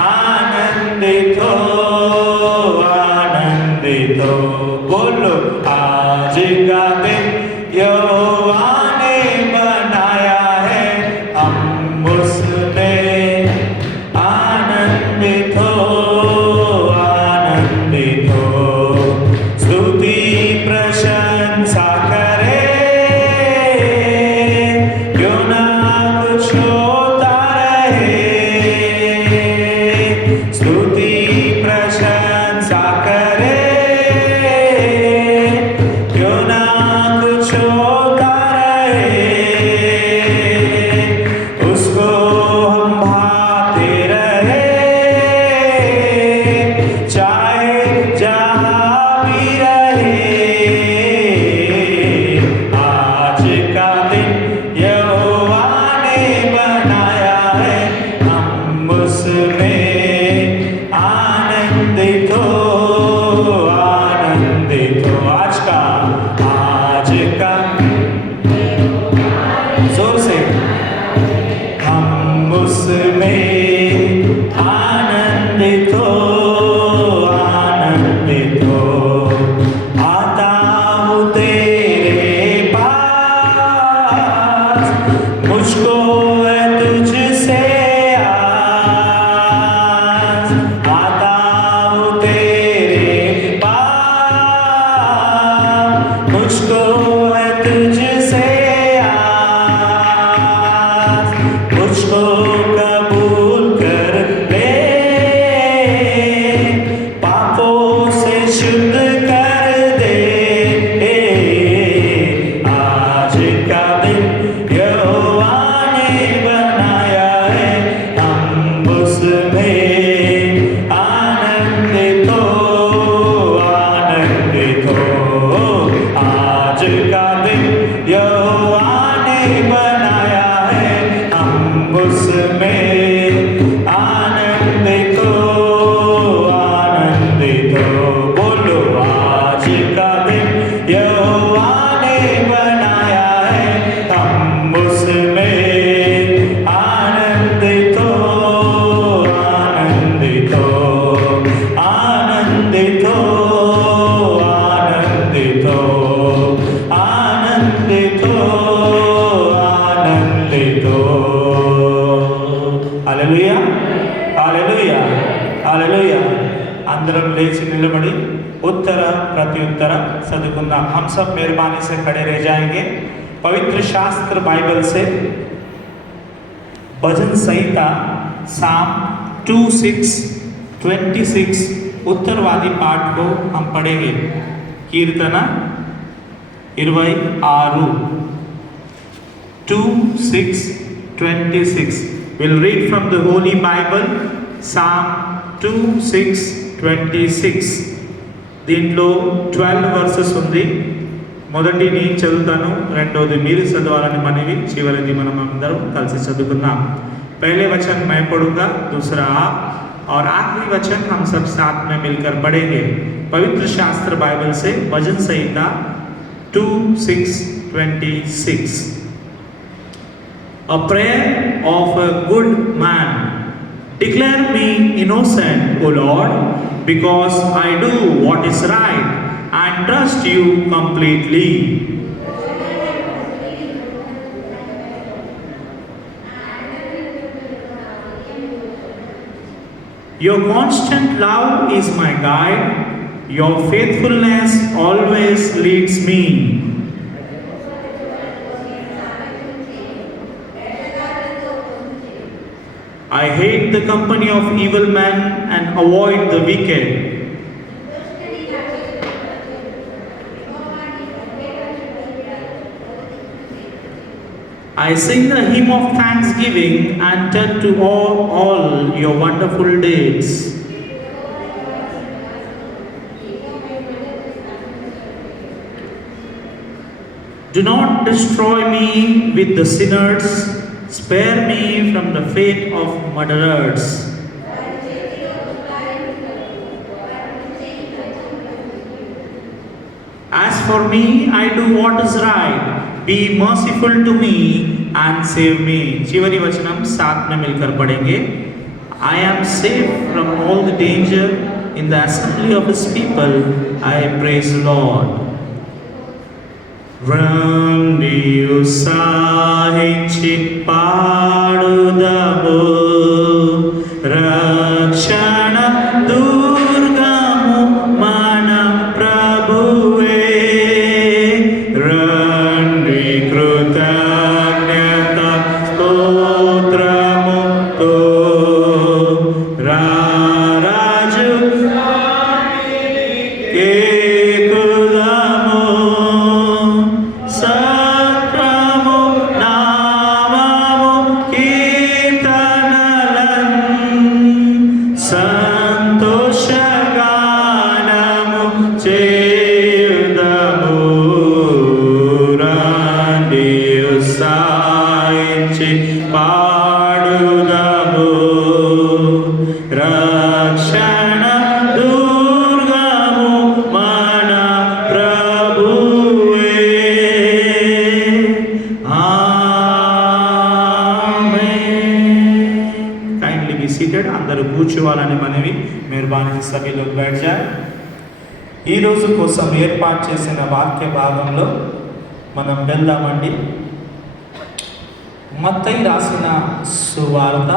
आनंदित हो, आनंदित हो। बोलो आज का दिन यहोवा ने बनाया है, हम उसमें आनंदित हो, आनंदित हो। स्तुति प्रशंसा करे, क्यों ना कुछ होता रहे। स्तुति प्रशंसा करे, क्यों ना कुछ होता रहे। उसको हम भाते रहे, चाहे जहाँ भी रहे। आज का दिन यहोवा ने बनाया है, हम उसमें आनंदित हो, आनंदित हो। आज का जोर से, हम उसमें आनंदित हो, आनंदित हो। आता हूँ तेरे पास, मुझको है तुझसे आस। आता हूँ तेरे पास, मुझको है तुझसे आस। मुझको कबूल कर ले, पापों से शुद्ध कर दे। आज का दिन यहोवा ने बनाया है, हम उसमें आनंदित हो, आनंदित हो। आज का दिन यहोवा ने बनाया है, हम उसमें आनंदित हो, आनंदित हो। बोलो आज का दिन यहोवा ने बनाया है, हम उसमें आनंदित हो, आनंदित हो। आनंदित हो, आनंदित हो, आनंदित हो, आनंदित हो। Hallelujah, hallelujah, hallelujah. అందరం లేచి నిలబడి उत्तर प्रत्युत्तर सदुकुंदाम। हम सब मेहरबानी से खड़े रह जाएंगे। पवित्र शास्त्र बाइबल से भजन संहिता साम 26:26 उत्तरवादी पाठ को हम पढ़ेंगे। कीर्तना 26 26. We'll read from the Holy Bible, Psalm 26:26. దీంట్లో 12 వర్సెస్ ఉంది. మొదటి నేను చదువుతాను, రెండోది మీరు చదవాలని మనవి, చివరిది మనం అందరం కలిసి చదువుకుందాం। पहले वचन मैं पढ़ूंगा, दूसरा आप, और आखिरी वचन हम सब साथ में मिलकर पढ़ेंगे। पवित्र शास्त्र बाइबल से भजन संहिता 26:26। A prayer of a good man. Declare me innocent, O Lord, because I do what is right and trust you completely. Your constant love is my guide. Your faithfulness always leads me. I hate the company of evil men and avoid the wicked. I sing a hymn of thanksgiving and tell to all your wonderful deeds. Do not destroy me with the sinners. Spare me from the fate of murderers. As for me, I do what is right. Be merciful to me and save me. चिवरी वचनम साथ में मिलकर पढ़ेंगे। I am safe from all the danger in the assembly of his people. I praise the Lord. Randiyu sahinchi padudamu rakshana durgamu mana prabhuve randi krutanyata stotramu to raju kekudamu sakramu namamu kirtanalam santoshaganamu cheyudamu randiyu sainchi padudamu rakshana durgamu mana prabhuve. Amen. Kindly be seated. అందరూ కూర్చోవాలని మనవి. మెహర్బానీ సభీ log बैठ जाए. ఈ రోజు కోసం ఏర్పాటు చేసిన వాక్య భాగంలో మనం వెళ్దామండి. మత్తయి రాసిన సువార్త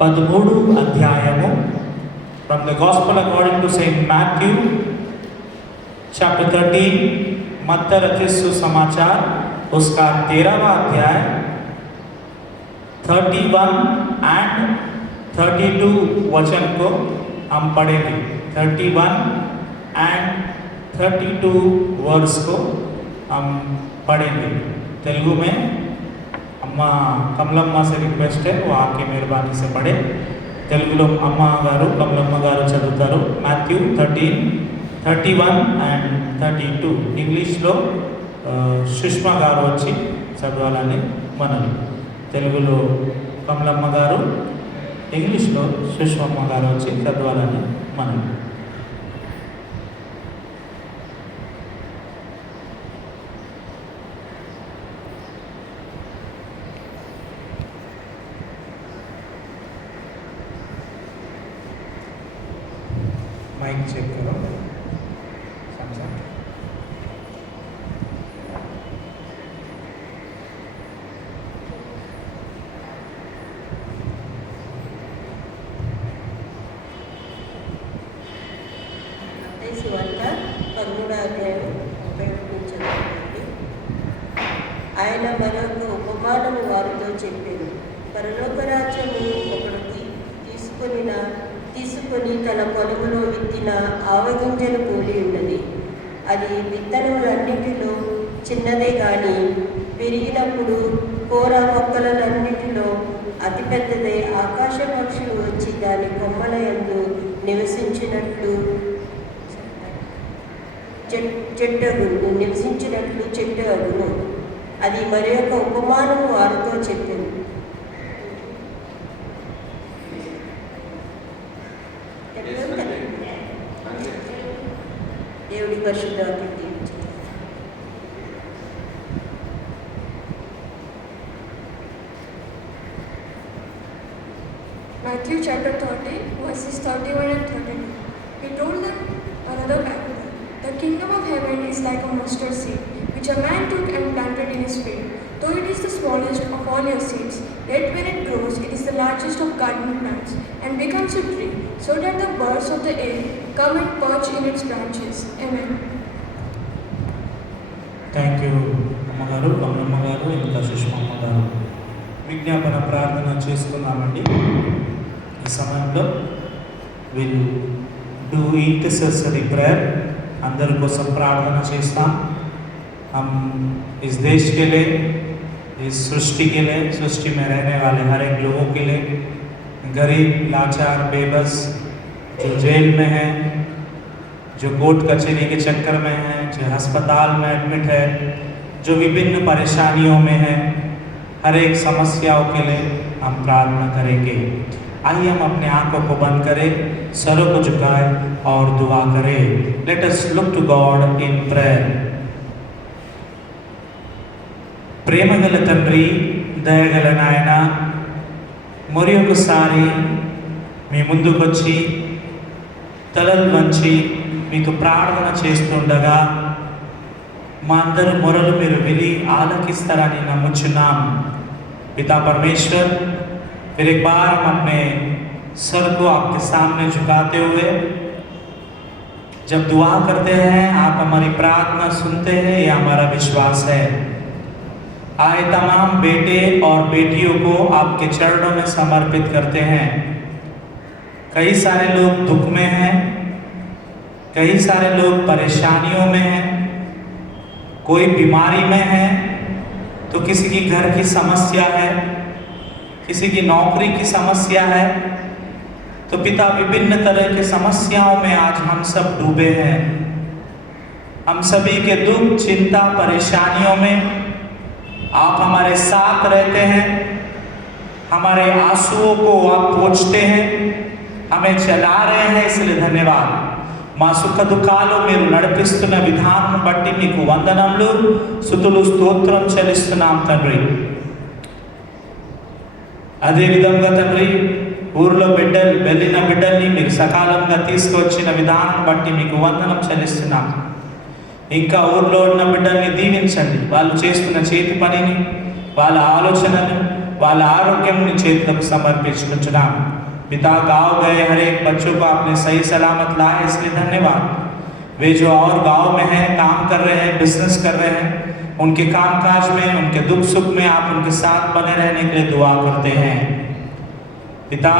13 అధ్యాయము. From the Gospel according to Saint Matthew, chapter 13, मत्ती रचित सुसमाचार उसका 13वां अध्याय 31 and 32 वचन को हम पढ़ेंगे. 31 and 32 वर्स को हम पढ़ेंगे. तेलुगु में अम्मा कमलम्मा से रिक्वेस्ट है वो आके मेहरबानी से पढ़े. తెలుగులో అమ్మ గారు కమలమ్మ గారు చదువుతారు. Matthew 13, 31 and 32. ఇంగ్లీష్లో సుష్మా గారు వచ్చి చదవాలని మనం. తెలుగులో కమలమ్మ గారు, ఇంగ్లీష్లో సుష్మమ్మ గారు వచ్చి చదవాలని మనం. माइक चेक करो. समझा? ఆయన మరొక ఉపమానము వారితో చెప్పాను. పరలోక రాజ్యము ఒకడు తీసుకొని తన పొలములో విత్తిన ఆవగింజను పోలి ఉన్నది. అది విత్తనములన్నిటిలో చిన్నదే గాని పెరిగినప్పుడు కూర మొక్కలన్నిటిలో అతిపెద్దదే. ఆకాశ పక్షులు వచ్చి దాని కొమ్మల యందు నివసించినట్లు చెట్టు అగును. అది మరి యొక్క ఉపమానము వారితో చెప్పింది. దేవుడి పరిశుద్ధాత్మ దీవించు. Matthew chapter 30, verses 31 and 32. He told them another parable. The kingdom of heaven is like a mustard seed, which a man took and planted in his field. Though it is the smallest of all your seeds, yet when it grows, it is the largest of garden plants, and becomes a tree, so that the birds of the air come and perch in its branches. Amen. Thank you అమ్మగారు, కమలమ్మ గారు, ఇంకా సుష్మమ్మ గారు. విజ్ఞాపన ప్రార్థన చేసుకుందామండి. ఈ సమయంలో వీళ్ళు డూ ఇంటర్సెసరీ ప్రేయర్, అందరి కోసం ప్రార్థన చేస్తాం. हम इस देश के लिए, इस सृष्टि के लिए, सृष्टि में रहने वाले हर एक लोगों के लिए, गरीब, लाचार, बेबस, जो जेल में हैं, जो कोर्ट कचहरी के चक्कर में हैं, जो अस्पताल में एडमिट है, जो विभिन्न परेशानियों में हैं, हर एक समस्याओं के लिए हम प्रार्थना करेंगे. आइए हम अपने आंखों को बंद करें, सरों को झुकाएं और दुआ करें. Let us look to God in prayer. ప్రేమగల తండ్రి, దయగల నాయన, మరి ఒకసారి మీ ముందుకొచ్చి తలలు వంచి మీకు ప్రార్థన చేస్తుండగా మా అందరి మొరలు మీరు విని ఆలకిస్తారని నమ్ముచున్నాం। पिता परमेश्वर, फिर एक बार हम अपने सर को आपके सामने झुकाते हुए जब दुआ करते हैं आप हमारी प्रार्थना सुनते हैं, यह हमारा विश्वास है। आए तमाम बेटे और बेटियों को आपके चरणों में समर्पित करते हैं। कई सारे लोग दुख में हैं, कई सारे लोग परेशानियों में हैं, कोई बीमारी में है तो किसी की घर की समस्या है, किसी की नौकरी की समस्या है। तो पिता विभिन्न तरह की समस्याओं में आज हम सब डूबे हैं। हम सभी के दुख, चिंता, परेशानियों में आप हमारे साथ रहते हैं। हमारे आंसुओं को आप पोंछते हैं, हमें चला रहे हैं, इसलिए धन्यवाद। మా సుఖ దుఃఖాలు మీరు నడిపిస్తున్న విధానం బట్టి మీకు వందనములు, స్తుతులు, స్తోత్రం చెల్లిస్తున్నాం తండ్రి। అదేవిధంగా తండ్రి ఊర్లో వెళ్ళిన బిడ్డల్ని మీరు సకాలంగా తీసుకొచ్చిన విధానం బట్టి మీకు వందనం చెల్లిస్తున్నాం। ఇంకా ఊర్లో ఉన్న బిడ్డల్ని దీవించండి, వాళ్ళు చేస్తున్న చేతి పనిని, వాళ్ళ ఆలోచనను, వాళ్ళ ఆరోగ్యంని చేతులకు సమర్పించుకుంటున్నాం। पिता गाँव गए हर एक बच्चों को आपने सही सलामत लाए, इसलिए धन्यवाद। वे जो और गाँव में हैं, काम कर रहे हैं, बिजनेस कर रहे हैं, उनके कामकाज में, उनके दुख सुख में आप उनके साथ बने रहने के लिए दुआ करते हैं। पिता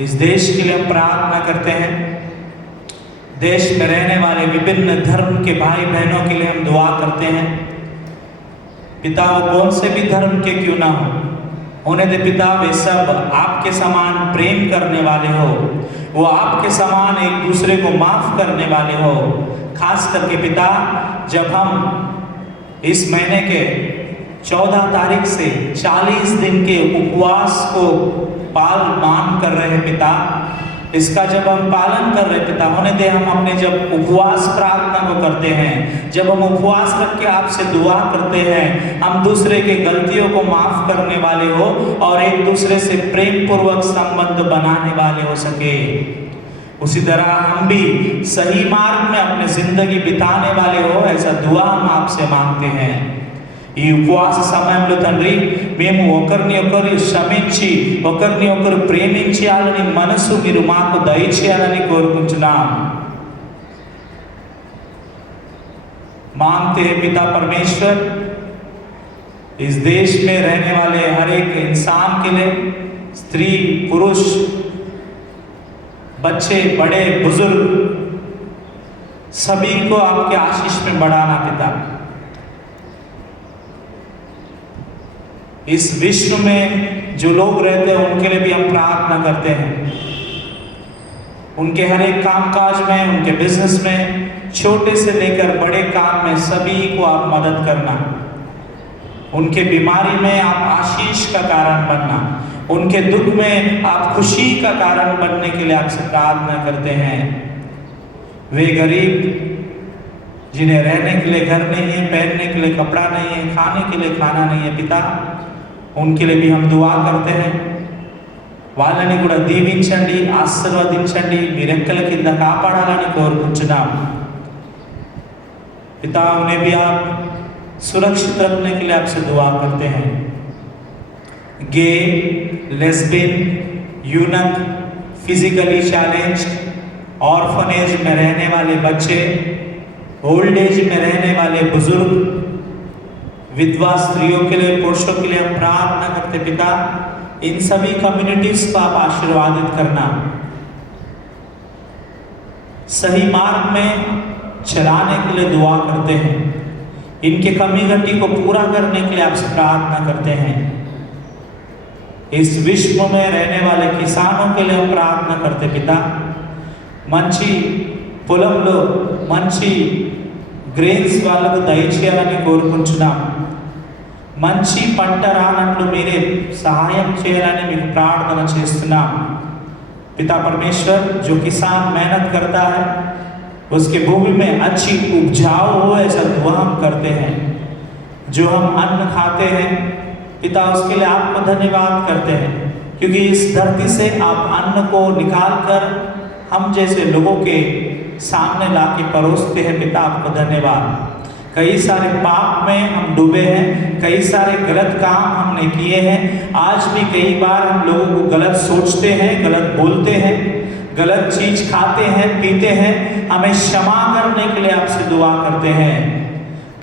इस देश के लिए हम प्रार्थना करते हैं। देश में रहने वाले विभिन्न धर्म के भाई बहनों के लिए हम दुआ करते हैं। पिता वो कौन से भी धर्म के क्यों ना हो, उन्हें दे पिता वे सब आपके समान प्रेम करने वाले हो, वो आपके समान एक दूसरे को माफ करने वाले हो। खास करके पिता जब हम इस महीने के 14 तारीख से 40 दिन के उपवास को मान कर रहे हैं पिता, इसका जब हम पालन कर रहे पिता, होने दे हम अपने जब उपवास प्रार्थना को करते हैं, जब हम उपवास रख के आपसे दुआ करते हैं, हम दूसरे के गलतियों को माफ करने वाले हो और एक दूसरे से प्रेम पूर्वक संबंध बनाने वाले हो सके। उसी तरह हम भी सही मार्ग में अपनी जिंदगी बिताने वाले हो, ऐसा दुआ हम आपसे मांगते हैं। ఈ ఉపవాస సమయంలో తండ్రి మేము ఒకరిని ఒకరు క్షమించి ఒకరిని ఒకరు ప్రేమించాలని మనసు మీరు మాకు దయచేయాలని కోరుకుంటున్నాం। मांगते हैं पिता परमेश्वर इस देश में रहने वाले हर एक इंसान के लिए, स्त्री पुरुष, बच्चे बड़े बुजुर्ग, सभी को आपके आशीष में बढ़ाना पिता। इस विश्व में जो लोग रहते हैं उनके लिए भी हम प्रार्थना करते हैं। उनके हर एक कामकाज में, उनके बिजनेस में, छोटे से लेकर बड़े काम में सभी को आप मदद करना। उनके बीमारी में आप आशीष का कारण बनना, उनके दुख में आप खुशी का कारण बनने के लिए आपसे प्रार्थना करते हैं। वे गरीब जिन्हें रहने के लिए घर नहीं है, पहनने के लिए कपड़ा नहीं है, खाने के लिए खाना नहीं है पिता, उनके लिए भी हम दुआ करते हैं। వాళ్ళని కూడా దీవించండి, ఆశీర్వదించండి, మీ రెక్కల కింద కాపాడాలని కోరుకుంటున్నాం। पिता उन्हें भी आप सुरक्षित रखने के लिए आपसे दुआ करते हैं। Gay, lesbian, eunuch, physically challenge, orphanage में रहने वाले बच्चे, ओल्ड एज में रहने वाले बुजुर्ग, विधवा स्त्रियों के लिए, पुरुषों के लिए हम प्रार्थना करते पिता, इन सभी कम्युनिटीज को आप आशीर्वादित करना, सही मार्ग में चलाने के लिए दुआ करते हैं। इनके कमी घटी को पूरा करने के लिए आपसे प्रार्थना करते हैं। इस विश्व में रहने वाले किसानों के लिए हम प्रार्थना करते पिता, మంచి పొలంలో మంచి గ్రెయిన్స్ వాళ్ళకు దయచేయాలని కోరుకుంటున్నాం। మంచి పంట రానట్లు మీరే సహాయం చేయాలని మీకు ప్రార్థన చేస్తున్నాం। पिता परमेश्वर जो किसान मेहनत करता है उसके भूमि में अच्छी उपजाऊ हो, ऐसा दुआ हम करते हैं। जो हम अन्न खाते हैं पिता उसके लिए आपको धन्यवाद करते हैं क्योंकि इस धरती से आप अन्न को निकाल कर हम जैसे लोगों के सामने ला के परोसते हैं। पिता आपको धन्यवाद। कई सारे पाप में हम डूबे हैं, कई सारे गलत काम हमने किए हैं। आज भी कई बार हम लोगों को गलत सोचते हैं, गलत बोलते हैं, गलत चीज खाते हैं, पीते हैं। हमें क्षमा करने के लिए आपसे दुआ करते हैं।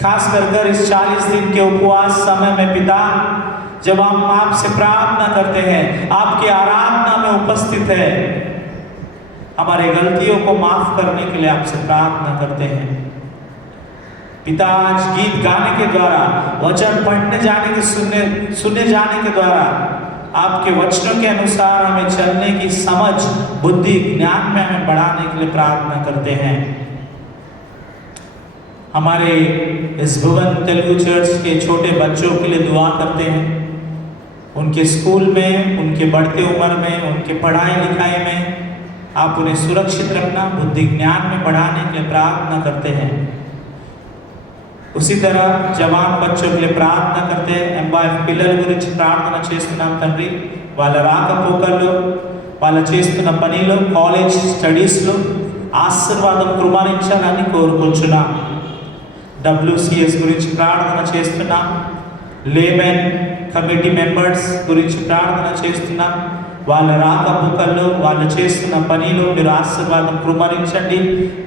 खास कर इस 40 दिन के उपवास समय में पिता, जब हम आपसे प्रार्थना करते हैं, आपकी आराधना में उपस्थित है, हमारे गलतियों को माफ करने के लिए आपसे प्रार्थना करते हैं। पिता, आज गीत गाने के द्वारा, वचन पढ़ने जाने के सुनने जाने के द्वारा आपके वचनों के अनुसार हमें चलने की समझ, बुद्धि, ज्ञान में हमें बढ़ाने के लिए प्रार्थना करते हैं। हमारे इस भुवन तेलुगु चर्च के छोटे बच्चों के लिए दुआ करते हैं। उनके स्कूल में, उनके बढ़ते उम्र में, उनके पढ़ाई लिखाई में आप उन्हें सुरक्षित रखना, बुद्धि ज्ञान में बढ़ाने के लिए प्रार्थना करते हैं। उसी तरह जवान बच्चों के लिए प्रार्थना करते हैं। ఎంబైఎఫ్ పిల్లల గురించి ప్రార్థన చేస్తున్నాం తండ్రి। వాళ్ళ రాకపోకల్లో, వాళ్ళ చేస్తున్న పనిలో, కాలేజ్ స్టడీస్లో ఆశీర్వాదం కృపణించాలని కోరుకుంటున్నాం। WCS గురించి ప్రార్థన చేస్తున్నాం। లేమెన్ కమిటీ మెంబర్స్ గురించి ప్రార్థన చేస్తున్నాం। వాళ్ళ రాకపోకల్లో, వాళ్ళు చేస్తున్న పనిలో మీరు ఆశీర్వాదం కృపణించండి,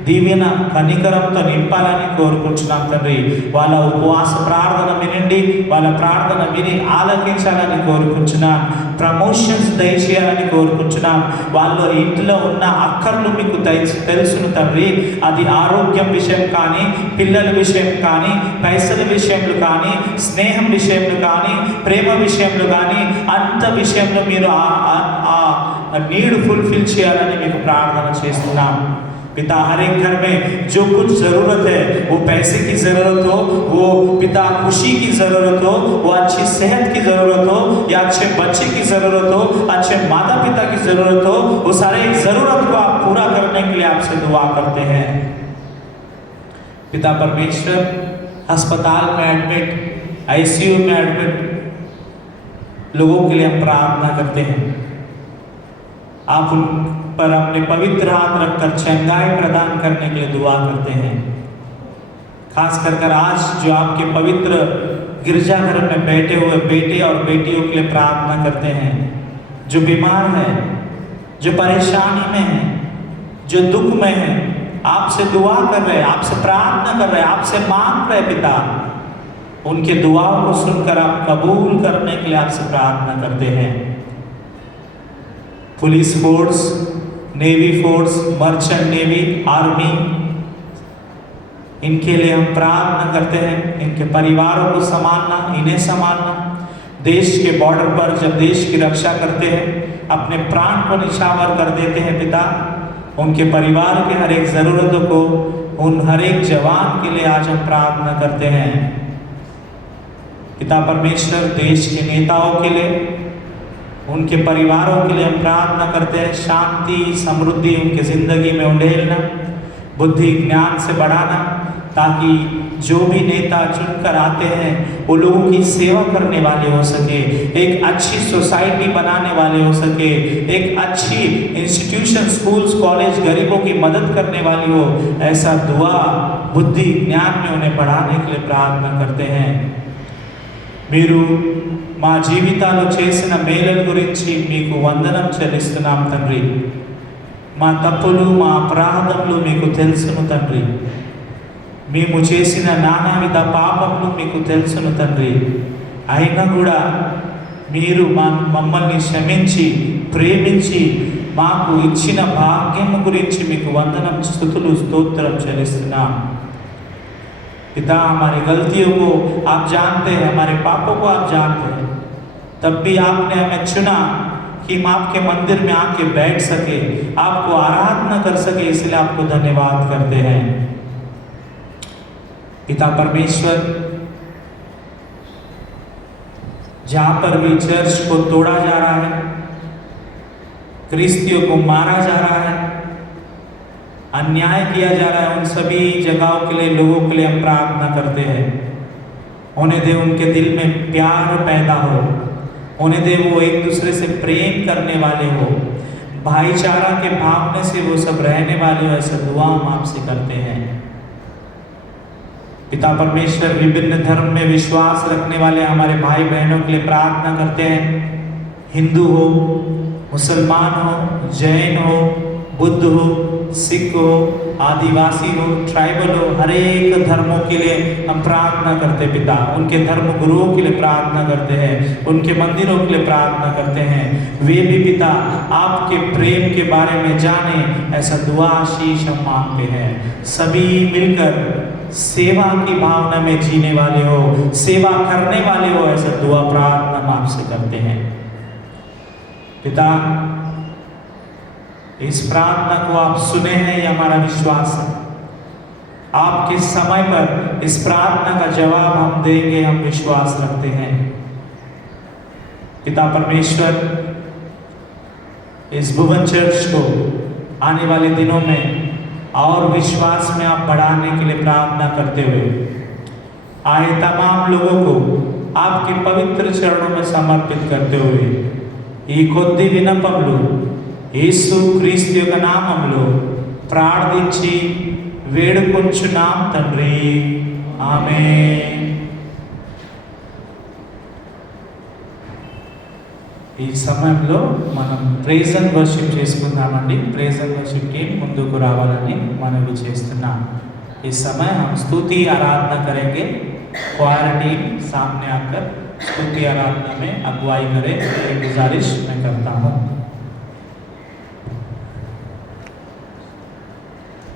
దీవెన కనికరంతో నింపాలని కోరుకుంటున్నాం తండ్రి। వాళ్ళ ఉపవాస ప్రార్థన వినండి, వాళ్ళ ప్రార్థన విని ఆలకించాలని కోరుకుంటున్నాం। ప్రమోషన్స్ దయచేయాలని కోరుకుంటున్నాం। వాళ్ళ ఇంట్లో ఉన్న అక్కర్లు మీకు తెలుసును తండ్రి। అది ఆరోగ్యం విషయం కానీ, పిల్లల విషయం కానీ, పైసల విషయంలో కానీ, స్నేహం విషయంలో కానీ, ప్రేమ విషయంలో కానీ, అంత విషయంలో మీరు नीड फुलफिल చేయాలని మీకు ప్రార్థన చేస్తున్నాం। पिता, हर एक घर में जो कुछ जरूरत है, वो पैसे की जरूरत हो, वो पिता खुशी की जरूरत हो, वो अच्छी सेहत की जरूरत हो, या अच्छे बच्चे की जरूरत हो, अच्छे माता पिता की जरूरत हो, वो सारे जरूरत को आप पूरा करने के लिए आपसे दुआ करते हैं। पिता परमेश्वर, अस्पताल में एडमिट, ICU में एडमिट लोगों के लिए हम प्रार्थना करते हैं। आप उन पर अपने पवित्र हाथ रखकर चंगाई प्रदान करने के लिए दुआ करते हैं। खास कर आज जो आपके पवित्र गिरजाघर में बैठे हुए बेटे और बेटियों के लिए प्रार्थना करते हैं, जो बीमार है, जो परेशानी में है, जो दुख में है, आपसे दुआ कर रहे हैं, आपसे प्रार्थना कर रहे हैं, आपसे मांग रहे पिता, उनके दुआओं को सुनकर आप कबूल करने के लिए आपसे प्रार्थना करते हैं। Police force, navy force, merchant navy, army, इनके लिए हम प्रार्थना करते हैं। इनके परिवारों को संभालना, इन्हें संभालना। देश के बॉर्डर पर जब देश की रक्षा करते हैं, अपने प्राण को निछावर कर देते हैं पिता, उनके परिवार के हर एक ज़रूरतों को, उन हर एक जवान के लिए आज हम प्रार्थना करते हैं। पिता परमेश्वर, देश के नेताओं के लिए, उनके परिवारों के लिए हम प्रार्थना करते हैं। शांति, समृद्धि उनके ज़िंदगी में उंडेलना, बुद्धि ज्ञान से बढ़ाना, ताकि जो भी नेता चुनकर आते हैं वो लोगों की सेवा करने वाले हो सके, एक अच्छी सोसाइटी बनाने वाले हो सके, एक अच्छी इंस्टीट्यूशन, स्कूल्स, कॉलेज गरीबों की मदद करने वाली हो। ऐसा दुआ, बुद्धि ज्ञान में उन्हें बढ़ाने के लिए प्रार्थना करते हैं। మీరు మా జీవితాలు చేసిన మేలుల గురించి మీకు వందనం చెల్లిస్తున్నాం తండ్రి। మా తప్పులు, మా అపరాధములు మీకు తెలుసును తండ్రి। మేము చేసిన నానావిధ పాపములు మీకు తెలుసును తండ్రి। అయినా కూడా మీరు మమ్మల్ని క్షమించి, ప్రేమించి, మాకు ఇచ్చిన భాగ్యం గురించి మీకు వందనం, స్తుతులు, స్తోత్రం చెల్లిస్తున్నాం। पिता, हमारी गलतियों को आप जानते हैं, हमारे पापों को आप जानते हैं, तब भी आपने हमें चुना कि हम आपके मंदिर में आके बैठ सके, आपको आराधना कर सके, इसलिए आपको धन्यवाद करते हैं। पिता परमेश्वर, जहाँ पर भी चर्च को तोड़ा जा रहा है, क्रिस्तियों को मारा जा रहा है, अन्याय किया जा रहा है, उन सभी जगहों के लिए, लोगों के लिए हम प्रार्थना करते हैं। उन्हें दे, उनके दिल में प्यार पैदा हो, होने दे वो एक दूसरे से प्रेम करने वाले हो, भाईचारा के भावने से वो सब रहने वाले हो, ऐसा दुआ हम आपसे करते हैं। पिता परमेश्वर, विभिन्न धर्म में विश्वास रखने वाले हमारे भाई बहनों के लिए प्रार्थना करते हैं। हिंदू हो, मुसलमान हो, जैन हो, बुद्ध हो, सिख हो, आदिवासी हो, ट्राइबल हो, हर एक धर्मों के लिए हम प्रार्थना करते हैं पिता। उनके धर्म गुरुओं के लिए प्रार्थना करते हैं, उनके मंदिरों के लिए प्रार्थना करते हैं। वे भी पिता आपके प्रेम के बारे में जाने, ऐसा दुआ आशीष हम मांगते हैं। सभी मिलकर सेवा की भावना में जीने वाले हो, सेवा करने वाले हो, ऐसा दुआ प्रार्थना हम आपसे करते हैं पिता। इस प्रार्थना को आप सुने हैं, ये हमारा विश्वास है। आपके समय पर इस प्रार्थना का जवाब हम देंगे, हम विश्वास रखते हैं पिता परमेश्वर। इस भुवन चर्च को आने वाले दिनों में और विश्वास में आप बढ़ाने के लिए प्रार्थना करते हुए आए तमाम लोगों को आपके पवित्र चरणों में समर्पित करते हुए ఈ కొద్ది విన్నపములు యేసు క్రీస్తు యొక్క నామములో ప్రార్థించి వేడుకొంచున్నాం తండ్రి, ఆమేన్. ఈ సమయంలో మనం ప్రైజ్ అండ్ వర్షిప్ చేసుకుందామండి. ప్రైజ్ అండ్ వర్షిప్ టీం ముందుకు రావాలని మనవి చేస్తున్నాం. इस समय हम स्तुति आराधना करेंगे. क्वायर टीम सामने आकर स्तुति आराधना में अगुवाई करे, ये गुजारिश मैं करता हूँ.